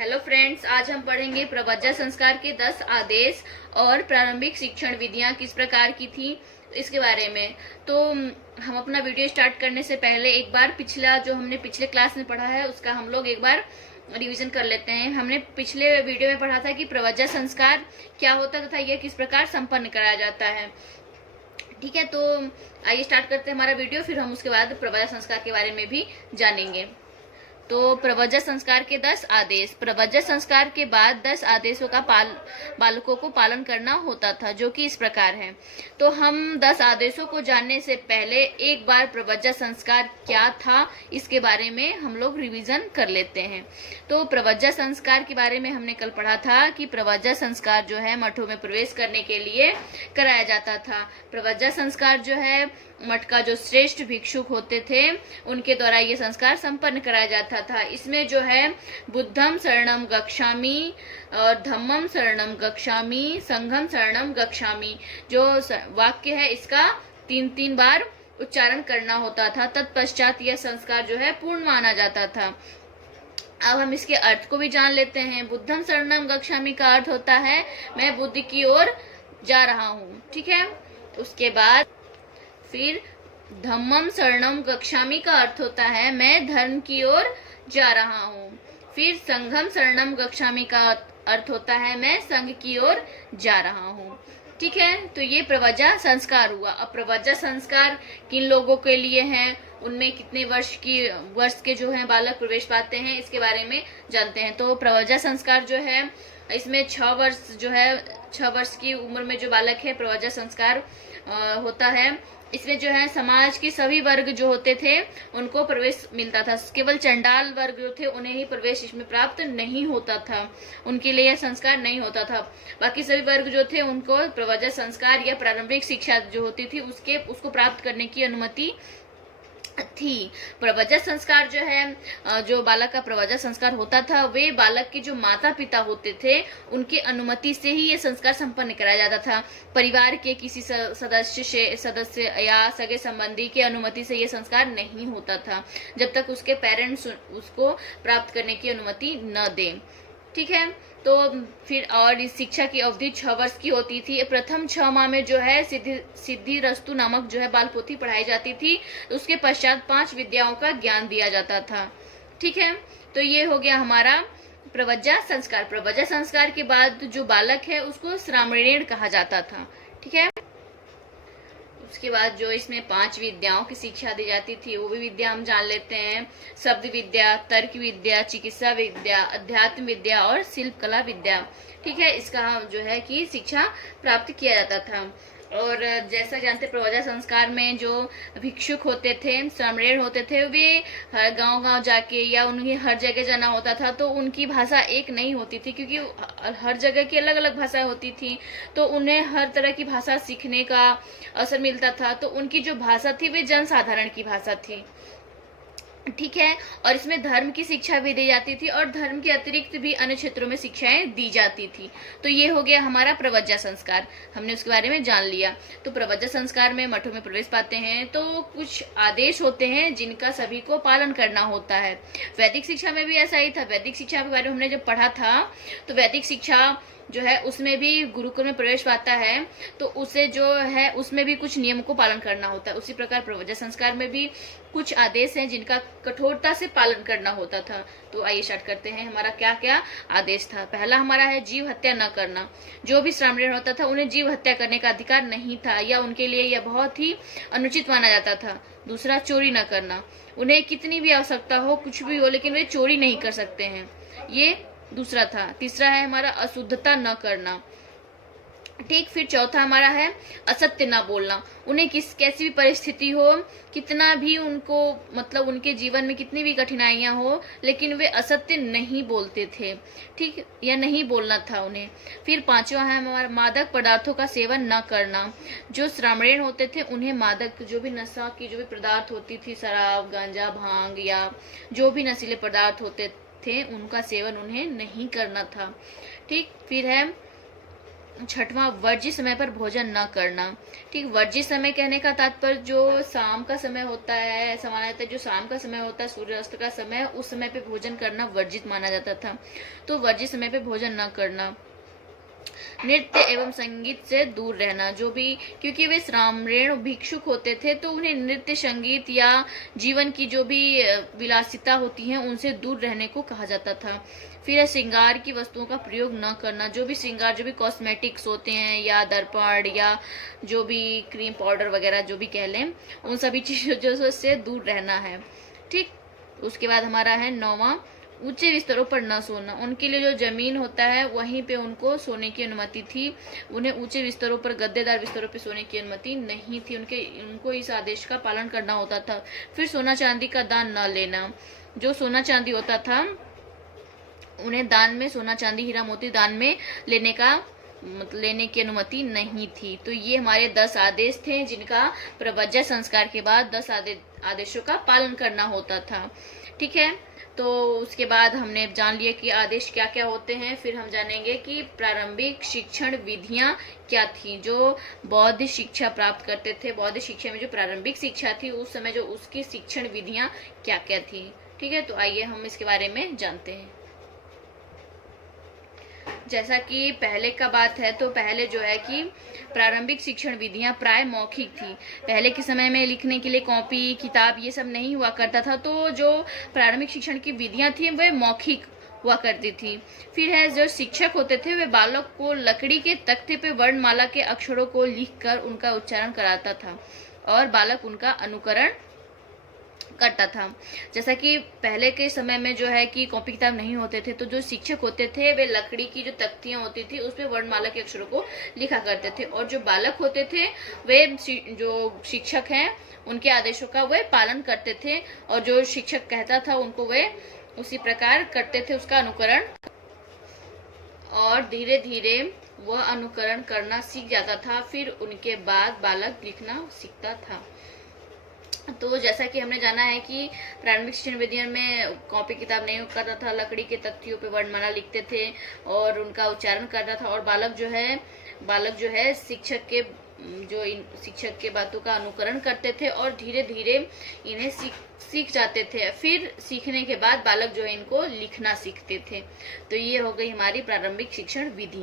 Hello friends, आज हम पढ़ेंगे प्रव्रजा संस्कार के 10 आदेश और प्रारंभिक शिक्षण विधियां किस प्रकार की थी इसके बारे में। तो हम अपना वीडियो स्टार्ट करने से पहले एक बार पिछला जो हमने पिछले क्लास में पढ़ा है उसका हम लोग एक बार रिवीजन कर लेते हैं। हमने पिछले वीडियो में पढ़ा था कि प्रव्रजा संस्कार क्या होता तथा यह किस प्रकार संपन्न कराया जाता है। ठीक है, तो आइए स्टार्ट करते हैं हमारा वीडियो, फिर हम उसके बाद प्रव्रजा संस्कार के बारे में भी जानेंगे। तो प्रव्रजा संस्कार के 10 आदेश। प्रव्रजा संस्कार के बाद 10 आदेशों का बालकों को पालन करना होता था, जो कि इस प्रकार है। तो हम 10 आदेशों को जानने से पहले एक बार प्रव्रजा संस्कार क्या था इसके बारे में हम लोग रिवीजन कर लेते हैं। तो प्रव्रजा संस्कार के बारे में हमने कल पढ़ा था कि प्रव्रजा संस्कार जो है मठों में प्रवेश करने के लिए कराया जाता था। प्रव्रजा संस्कार जो है मठ का जो श्रेष्ठ भिक्षुक होते थे उनके द्वारा ये संस्कार संपन्न कराया जाता था। इसमें जो है बुद्धम शरणम गच्छामि और धम्मम शरणम गच्छामि, संघम शरणम गच्छामि जो वाक्य है इसका 3 बार उच्चारण करना होता था। तत्पश्चात यह संस्कार जो है पूर्ण माना जाता था। अब हम इसके अर्थ को भी जान लेते हैं। बुद्धम शरणम गच्छामि का अर्थ होता है मैं बुद्ध की ओर जा रहा हूँ। ठीक है, उसके बाद फिर धम्मम शरणम गच्छामि का अर्थ होता है मैं धर्म की ओर जा रहा हूँ। फिर संघम शरणम गच्छामि का अर्थ होता है मैं संघ की ओर जा रहा हूँ। ठीक है, तो ये प्रव्रजा संस्कार हुआ। अब प्रव्रजा संस्कार किन लोगों के लिए हैं, उनमें कितने वर्ष के जो है बालक प्रवेश पाते हैं इसके बारे में जानते हैं। तो प्रव्रजा संस्कार जो है इसमें 6 वर्ष की उम्र में जो बालक है प्रव्रजा संस्कार होता है। इसमें जो है समाज के सभी वर्ग जो होते थे उनको प्रवेश मिलता था। केवल चंडाल वर्ग जो थे उन्हें ही प्रवेश इसमें प्राप्त नहीं होता था, उनके लिए यह संस्कार नहीं होता था। बाकी सभी वर्ग जो थे उनको प्रव्रजा संस्कार या प्रारंभिक शिक्षा जो होती थी उसको प्राप्त करने की अनुमति थी। प्रव्रजा संस्कार जो है जो बालक का प्रव्रजा संस्कार होता था वे बालक के जो माता पिता होते थे उनकी अनुमति से ही ये संस्कार संपन्न कराया जाता था। परिवार के किसी सदस्य या सगे संबंधी की अनुमति से ये संस्कार नहीं होता था जब तक उसके पेरेंट्स उसको प्राप्त करने की अनुमति न दें। ठीक है, तो फिर और इस शिक्षा की अवधि 6 वर्ष की होती थी। प्रथम 6 माह में जो है सिद्धिरस्तु नामक जो है बाल पोथी पढ़ाई जाती थी। उसके पश्चात 5 विद्याओं का ज्ञान दिया जाता था। ठीक है, तो ये हो गया हमारा प्रव्रजा संस्कार। प्रव्रजा संस्कार के बाद जो बालक है उसको श्रामणेर कहा जाता था। ठीक है, उसके बाद जो इसमें 5 विद्याओं की शिक्षा दी जाती थी वो भी विद्या हम जान लेते हैं। शब्द विद्या, तर्क विद्या, चिकित्सा विद्या, अध्यात्म विद्या और शिल्प कला विद्या। ठीक है, इसका जो है कि शिक्षा प्राप्त किया जाता था। और जैसा जानते प्रव्रजा संस्कार में जो भिक्षुक होते थे, श्रामणेर होते थे, वे हर गांव जाके या उन्हें हर जगह जाना होता था तो उनकी भाषा एक नहीं होती थी क्योंकि हर जगह की अलग अलग भाषाएं होती थी। तो उन्हें हर तरह की भाषा सीखने का अवसर मिलता था। तो उनकी जो भाषा थी वे जनसाधारण की भाषा थी। ठीक है, और इसमें धर्म की शिक्षा भी दी जाती थी और धर्म के अतिरिक्त भी अन्य क्षेत्रों में शिक्षाएं दी जाती थी। तो ये हो गया हमारा प्रव्रजा संस्कार, हमने उसके बारे में जान लिया। तो प्रव्रजा संस्कार में मठों में प्रवेश पाते हैं तो कुछ आदेश होते हैं जिनका सभी को पालन करना होता है। वैदिक शिक्षा में भी ऐसा ही था। वैदिक शिक्षा के बारे में हमने जब पढ़ा था तो वैदिक शिक्षा जो है उसमें भी गुरुकुल में प्रवेश पाता है तो उसे जो है उसमें भी कुछ नियम को पालन करना होता है। उसी प्रकार प्रव्रजा संस्कार में भी कुछ आदेश हैं जिनका कठोरता से पालन करना होता था। तो आइए स्टार्ट करते हैं हमारा क्या क्या आदेश था। पहला हमारा है जीव हत्या न करना। जो भी श्रामणेर होता था उन्हें जीव हत्या करने का अधिकार नहीं था या उनके लिए यह बहुत ही अनुचित माना जाता था। दूसरा, चोरी न करना। उन्हें कितनी भी आवश्यकता हो, कुछ भी हो, लेकिन वे चोरी नहीं कर सकते हैं, ये दूसरा था। तीसरा है हमारा अशुद्धता न करना। ठीक, फिर चौथा हमारा है असत्य न बोलना। उन्हें कैसी भी परिस्थिति हो, कितना भी उनको मतलब उनके जीवन में कितनी भी कठिनाइयां हो, लेकिन वे असत्य नहीं बोलते थे। ठीक, या नहीं बोलना था उन्हें। फिर पांचवा है हमारा मादक पदार्थों का सेवन न करना। जो श्रामणेर होते थे उन्हें मादक जो भी नशा की जो भी पदार्थ होती थी, शराब, गांजा, भांग या जो भी नशीले पदार्थ होते थे उनका सेवन उन्हें नहीं करना था। ठीक, फिर है छठवां, वर्ज्य समय पर भोजन न करना। ठीक, वर्ज्य समय कहने का तात्पर्य जो शाम का समय होता है, ऐसा माना जाता है जो शाम का समय होता है, सूर्यास्त का समय, उस समय पे भोजन करना वर्जित माना जाता था। तो वर्ज्य समय पे भोजन न करना। नृत्य एवं संगीत से दूर रहना, जो भी, क्योंकि वे श्रामणेण भिक्षुक होते थे तो उन्हें नृत्य, संगीत या जीवन की जो भी विलासिता होती है उनसे दूर रहने को कहा जाता था। फिर है श्रृंगार की वस्तुओं का प्रयोग न करना, जो भी श्रृंगार, जो भी कॉस्मेटिक्स होते हैं या दर्पण या जो भी क्रीम पाउडर वगैरह जो भी कह लें, उन सभी चीजों से दूर रहना है। ठीक, उसके बाद हमारा है 9वां, ऊंचे बिस्तरों पर न सोना। उनके लिए जो जमीन होता है वहीं पे उनको सोने की अनुमति थी, उन्हें ऊंचे बिस्तरों पर, गद्देदार बिस्तरों पर सोने की अनुमति नहीं थी। उनको इस आदेश का पालन करना होता था। फिर सोना चांदी का दान न लेना, जो सोना चांदी होता था उन्हें दान में, सोना चांदी हीरा मोती दान में लेने की अनुमति नहीं थी। तो ये हमारे 10 आदेश थे जिनका प्रवज्जा संस्कार के बाद 10 आदेशों का पालन करना होता था। ठीक है, तो उसके बाद हमने जान लिया कि आदेश क्या क्या होते हैं। फिर हम जानेंगे कि प्रारंभिक शिक्षण विधियां क्या थी, जो बौद्ध शिक्षा प्राप्त करते थे। बौद्ध शिक्षा में जो प्रारंभिक शिक्षा थी उस समय जो उसकी शिक्षण विधियां क्या क्या थी। ठीक है, तो आइए हम इसके बारे में जानते हैं। जैसा कि पहले का बात है, तो पहले जो है कि प्रारंभिक शिक्षण विधियां प्राय मौखिक थी। पहले के समय में लिखने के लिए कॉपी, किताब ये सब नहीं हुआ करता था, तो जो प्रारंभिक शिक्षण की विधियां थी वे मौखिक हुआ करती थी। फिर है जो शिक्षक होते थे वे बालक को लकड़ी के तख्ते पे वर्णमाला के अक्षरों को लिखकर उनका उच्चारण कराता था और बालक उनका अनुकरण करता था। जैसा कि पहले के समय में जो है कि कॉपी किताब नहीं होते थे, तो जो शिक्षक होते थे वे लकड़ी की जो तख्तियां होती थी उस पे वर्णमाला के अक्षरों को लिखा करते थे, और जो बालक होते थे वे जो शिक्षक हैं उनके आदेशों का वे पालन करते थे, और जो शिक्षक कहता था उनको वे उसी प्रकार करते थे, उसका अनुकरण, और धीरे धीरे वह अनुकरण करना सीख जाता था। फिर उनके बाद बालक लिखना सीखता था। तो जैसा कि हमने जाना है कि प्रारंभिक शिक्षण विधियों में कॉपी किताब नहीं करता था, लकड़ी के तख्तियों पे वर्णमाला लिखते थे और उनका उच्चारण करता था, और बालक जो है शिक्षक के बातों का अनुकरण करते थे और धीरे धीरे इन्हें सीख जाते थे। फिर सीखने के बाद बालक जो है इनको लिखना सीखते थे। तो ये हो गई हमारी प्रारंभिक शिक्षण विधि।